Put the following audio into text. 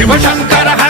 Sivasankara Hara